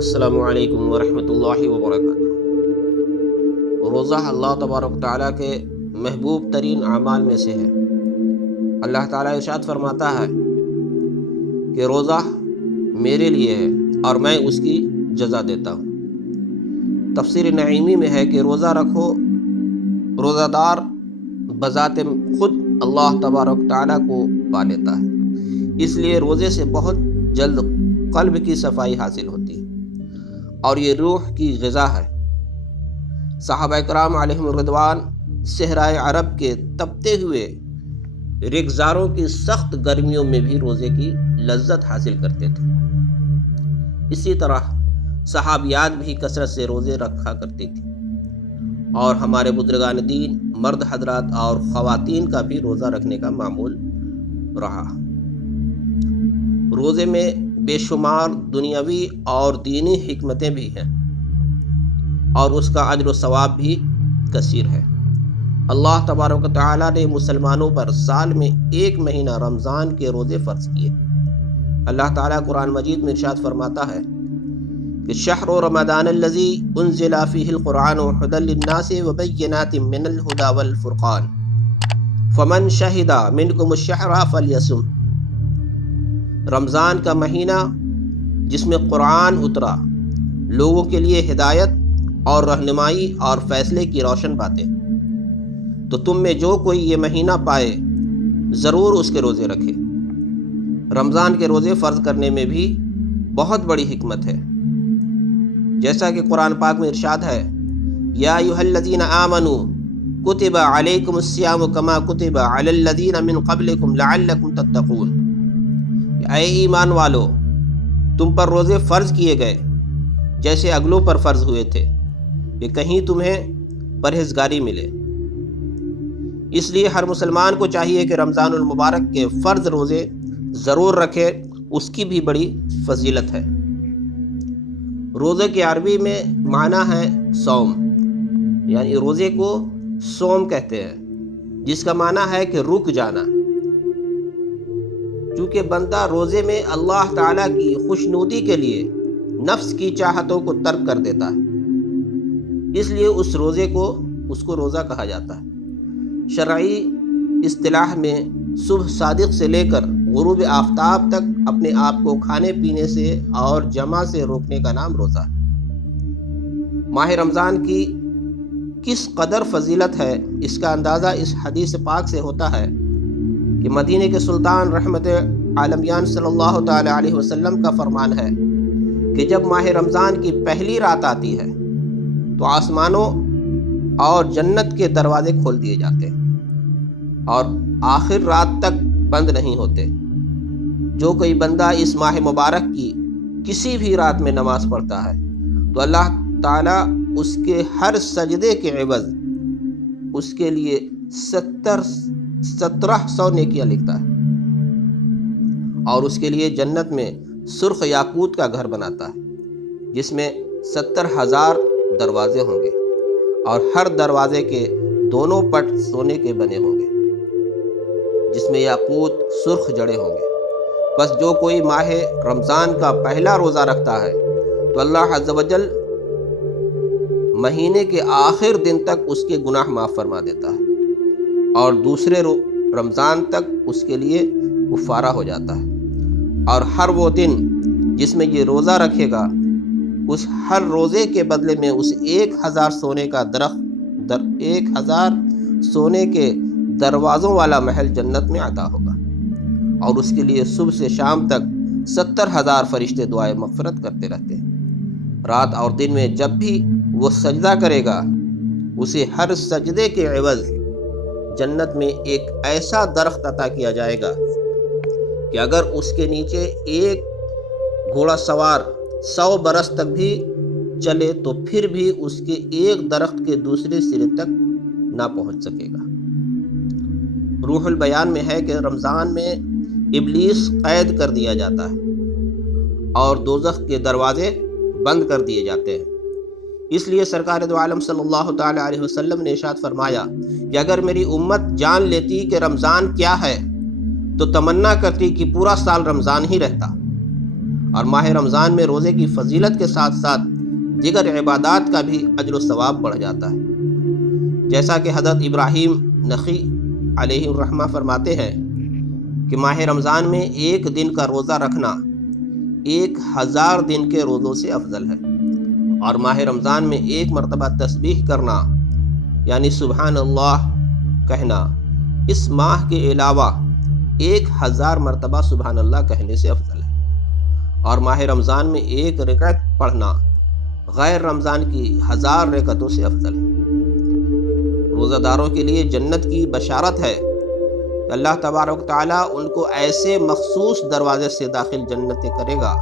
السلام علیکم ورحمۃ اللہ وبرکاتہ۔ روزہ اللہ تبارک و تعالیٰ کے محبوب ترین اعمال میں سے ہے۔ اللہ تعالیٰ ارشاد فرماتا ہے کہ روزہ میرے لیے ہے اور میں اس کی جزا دیتا ہوں۔ تفسیر نعیمی میں ہے کہ روزہ رکھو، روزہ دار بذات خود اللہ تبارک و تعالیٰ کو پا لیتا ہے، اس لیے روزے سے بہت جلد قلب کی صفائی حاصل ہوتی ہے اور یہ روح کی غذا ہے۔ صحابہ کرام علیہم الرضوان صحرائے عرب کے تپتے ہوئے ریگزاروں کی سخت گرمیوں میں بھی روزے کی لذت حاصل کرتے تھے۔ اسی طرح صحابیات بھی کثرت سے روزے رکھا کرتی تھی، اور ہمارے بزرگان دین مرد حضرات اور خواتین کا بھی روزہ رکھنے کا معمول رہا۔ روزے میں بے شمار دنیاوی اور دینی حکمتیں بھی ہیں، اور اس کا اجر و ثواب بھی کثیر ہے۔ اللہ تبارک و تعالیٰ نے مسلمانوں پر سال میں 1 مہینہ رمضان کے روزے فرض کیے۔ اللہ تعالیٰ قرآن مجید میں ارشاد فرماتا ہے کہ شہر رمضان الذی انزل فیہ القرآن ھدی للناس وبینات من الھدی والفرقان فمن شہد منکم الشہر فلیصم۔ رمضان کا مہینہ جس میں قرآن اترا، لوگوں کے لیے ہدایت اور رہنمائی اور فیصلے کی روشن باتیں، تو تم میں جو کوئی یہ مہینہ پائے ضرور اس کے روزے رکھے۔ رمضان کے روزے فرض کرنے میں بھی بہت بڑی حکمت ہے، جیسا کہ قرآن پاک میں ارشاد ہے یا ایھا الذین آمنوا کتب علیکم الصیام کما کتب علی الذین من قبلکم لعلکم تتقون۔ اے ایمان والو، تم پر روزے فرض کیے گئے جیسے اگلوں پر فرض ہوئے تھے کہ کہیں تمہیں پرہیزگاری ملے۔ اس لیے ہر مسلمان کو چاہیے کہ رمضان المبارک کے فرض روزے ضرور رکھے، اس کی بھی بڑی فضیلت ہے۔ روزے کے عربی میں معنی ہے صوم، یعنی روزے کو صوم کہتے ہیں، جس کا معنی ہے کہ رک جانا۔ چونکہ بندہ روزے میں اللہ تعالیٰ کی خوشنودی کے لیے نفس کی چاہتوں کو ترک کر دیتا ہے، اس لیے اس کو روزہ کہا جاتا ہے۔ شرعی اصطلاح میں صبح صادق سے لے کر غروب آفتاب تک اپنے آپ کو کھانے پینے سے اور جمع سے روکنے کا نام روزہ ہے۔ ماہ رمضان کی کس قدر فضیلت ہے، اس کا اندازہ اس حدیث پاک سے ہوتا ہے کہ مدینے کے سلطان رحمت عالمیان صلی اللہ تعالی علیہ وسلم کا فرمان ہے کہ جب ماہ رمضان کی پہلی رات آتی ہے تو آسمانوں اور جنت کے دروازے کھول دیے جاتے ہیں اور آخر رات تک بند نہیں ہوتے۔ جو کوئی بندہ اس ماہ مبارک کی کسی بھی رات میں نماز پڑھتا ہے تو اللہ تعالیٰ اس کے ہر سجدے کے عوض اس کے لیے 1700 نیکیاں لکھتا ہے، اور اس کے لیے جنت میں سرخ یاقوت کا گھر بناتا ہے جس میں 70,000 دروازے ہوں گے، اور ہر دروازے کے دونوں پٹ سونے کے بنے ہوں گے جس میں یاقوت سرخ جڑے ہوں گے۔ بس جو کوئی ماہ رمضان کا پہلا روزہ رکھتا ہے تو اللہ عز و جل مہینے کے آخر دن تک اس کے گناہ معاف فرما دیتا ہے، اور دوسرے رمضان تک اس کے لیے کفارہ ہو جاتا ہے۔ اور ہر وہ دن جس میں یہ روزہ رکھے گا، اس ہر روزے کے بدلے میں اس 1000 سونے کا درخت 1000 سونے کے دروازوں والا محل جنت میں عطا ہوگا، اور اس کے لیے صبح سے شام تک 70,000 فرشتے دعائے مغفرت کرتے رہتے ہیں۔ رات اور دن میں جب بھی وہ سجدہ کرے گا، اسے ہر سجدے کے عوض جنت میں ایک ایسا درخت عطا کیا جائے گا کہ اگر اس کے نیچے ایک گھوڑا سوار 100 برس تک بھی چلے تو پھر بھی اس کے ایک درخت کے دوسرے سرے تک نہ پہنچ سکے گا۔ روح البیان میں ہے کہ رمضان میں ابلیس قید کر دیا جاتا ہے اور دوزخ کے دروازے بند کر دیے جاتے ہیں۔ اس لیے سرکار دو عالم صلی اللہ تعالی علیہ وسلم نے ارشاد فرمایا کہ اگر میری امت جان لیتی کہ رمضان کیا ہے تو تمنا کرتی کہ پورا سال رمضان ہی رہتا، اور ماہ رمضان میں روزے کی فضیلت کے ساتھ ساتھ دیگر عبادات کا بھی اجر و ثواب بڑھ جاتا ہے۔ جیسا کہ حضرت ابراہیم نخعی علیہ الرحمہ فرماتے ہیں کہ ماہ رمضان میں ایک دن کا روزہ رکھنا 1000 دن کے روزوں سے افضل ہے، اور ماہ رمضان میں ایک مرتبہ تسبیح کرنا یعنی سبحان اللہ کہنا اس ماہ کے علاوہ 1000 مرتبہ سبحان اللہ کہنے سے افضل ہے، اور ماہ رمضان میں ایک رکعت پڑھنا غیر رمضان کی 1000 رکعتوں سے افضل ہے۔ روزہ داروں کے لیے جنت کی بشارت ہے کہ اللہ تبارک و تعالیٰ ان کو ایسے مخصوص دروازے سے داخل جنت کرے گا،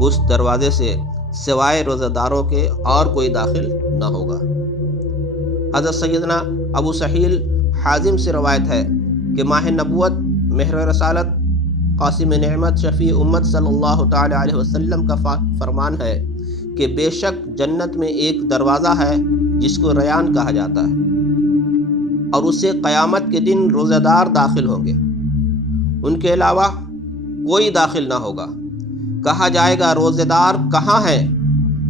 اس دروازے سے سوائے روزہ داروں کے اور کوئی داخل نہ ہوگا۔ حضرت سیدنا ابو سہیل حازم سے روایت ہے کہ ماہ نبوت، مہر رسالت، قاسم نعمت، شفیع امت صلی اللہ تعالی علیہ وسلم کا فرمان ہے کہ بے شک جنت میں ایک دروازہ ہے جس کو ریان کہا جاتا ہے، اور اسے قیامت کے دن روزہ دار داخل ہوں گے، ان کے علاوہ کوئی داخل نہ ہوگا۔ کہا جائے گا روزہ دار کہاں ہیں؟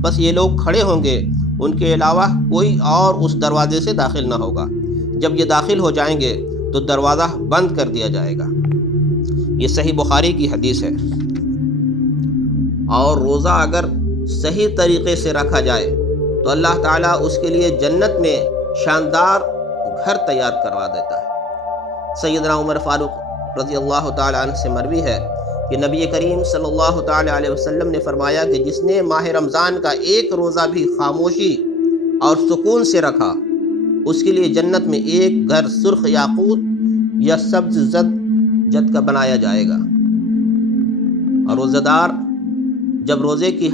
بس یہ لوگ کھڑے ہوں گے، ان کے علاوہ کوئی اور اس دروازے سے داخل نہ ہوگا۔ جب یہ داخل ہو جائیں گے تو دروازہ بند کر دیا جائے گا۔ یہ صحیح بخاری کی حدیث ہے۔ اور روزہ اگر صحیح طریقے سے رکھا جائے تو اللہ تعالیٰ اس کے لیے جنت میں شاندار گھر تیار کروا دیتا ہے۔ سیدنا عمر فاروق رضی اللہ تعالیٰ عنہ سے مروی ہے کہ نبی کریم صلی اللہ تعالیٰ علیہ وسلم نے فرمایا کہ جس نے ماہ رمضان کا ایک روزہ بھی خاموشی اور سکون سے رکھا، اس کے لیے جنت میں ایک گھر سرخ یاقوت یا سبز زد کا بنایا جائے گا۔ اور روزہ دار جب روزے کی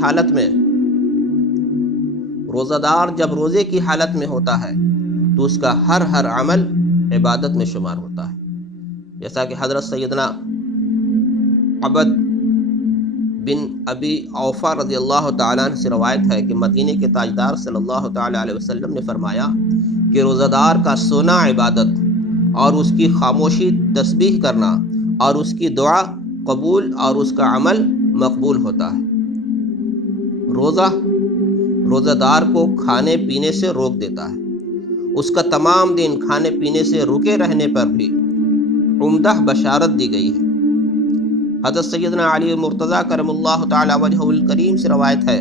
حالت میں ہوتا ہے تو اس کا ہر عمل عبادت میں شمار ہوتا ہے، جیسا کہ حضرت سیدنا عبد بن ابی اوفا رضی اللہ تعالیٰ عنہ سے روایت ہے کہ مدینے کے تاجدار صلی اللہ تعالیٰ علیہ وسلم نے فرمایا کہ روزہ دار کا سونا عبادت اور اس کی خاموشی تسبیح کرنا اور اس کی دعا قبول اور اس کا عمل مقبول ہوتا ہے۔ روزہ دار کو کھانے پینے سے روک دیتا ہے، اس کا تمام دن کھانے پینے سے رکے رہنے پر بھی عمدہ بشارت دی گئی ہے۔ حضرت سیدنا علی مرتضیٰ کرم اللہ تعالی وجہہ الکریم سے روایت ہے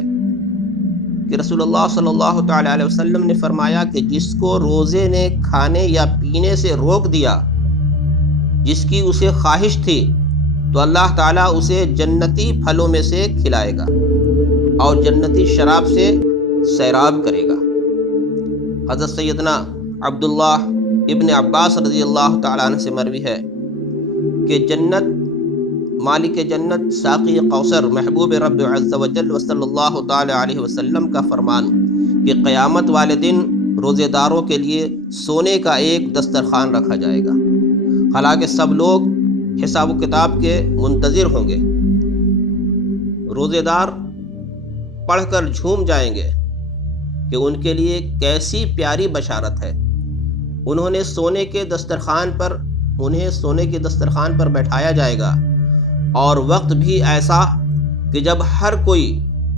کہ رسول اللہ صلی اللہ تعالی علیہ وسلم نے فرمایا کہ جس کو روزے نے کھانے یا پینے سے روک دیا، جس کی اسے خواہش تھی، تو اللہ تعالیٰ اسے جنتی پھلوں میں سے کھلائے گا اور جنتی شراب سے سیراب کرے گا۔ حضرت سیدنا عبداللہ ابن عباس رضی اللہ تعالیٰ عنہ سے مروی ہے کہ مالک جنت ساقی کوثر محبوب رب عز و جل صلی اللہ تعالی علیہ وسلم کا فرمان کہ قیامت والے دن روزے داروں کے لیے سونے کا ایک دسترخوان رکھا جائے گا، حالانکہ سب لوگ حساب و کتاب کے منتظر ہوں گے۔ روزے دار پڑھ کر جھوم جائیں گے کہ ان کے لیے کیسی پیاری بشارت ہے۔ انہیں سونے کے دسترخوان پر بیٹھایا جائے گا، اور وقت بھی ایسا کہ جب ہر کوئی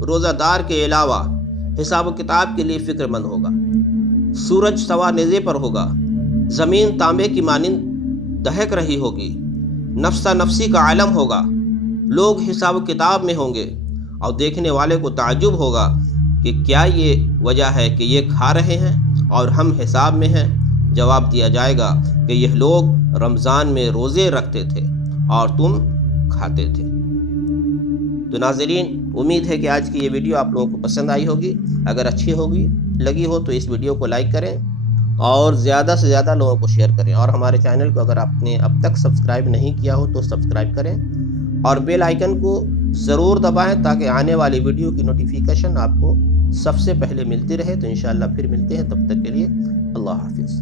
روزہ دار کے علاوہ حساب و کتاب کے لیے فکر مند ہوگا۔ سورج سوا نیزے پر ہوگا، زمین تانبے کی مانند دہک رہی ہوگی، نفسا نفسی کا عالم ہوگا، لوگ حساب و کتاب میں ہوں گے، اور دیکھنے والے کو تعجب ہوگا کہ کیا یہ وجہ ہے کہ یہ کھا رہے ہیں اور ہم حساب میں ہیں؟ جواب دیا جائے گا کہ یہ لوگ رمضان میں روزے رکھتے تھے اور تم کھاتے تھے۔ تو ناظرین، امید ہے کہ آج کی یہ ویڈیو آپ لوگوں کو پسند آئی ہوگی۔ اگر اچھی لگی ہو تو اس ویڈیو کو لائک کریں اور زیادہ سے زیادہ لوگوں کو شیئر کریں، اور ہمارے چینل کو اگر آپ نے اب تک سبسکرائب نہیں کیا ہو تو سبسکرائب کریں اور بیل آئیکن کو ضرور دبائیں تاکہ آنے والی ویڈیو کی نوٹیفیکیشن آپ کو سب سے پہلے ملتی رہے۔ تو انشاءاللہ پھر ملتے ہیں، تب تک کے لیے اللہ حافظ۔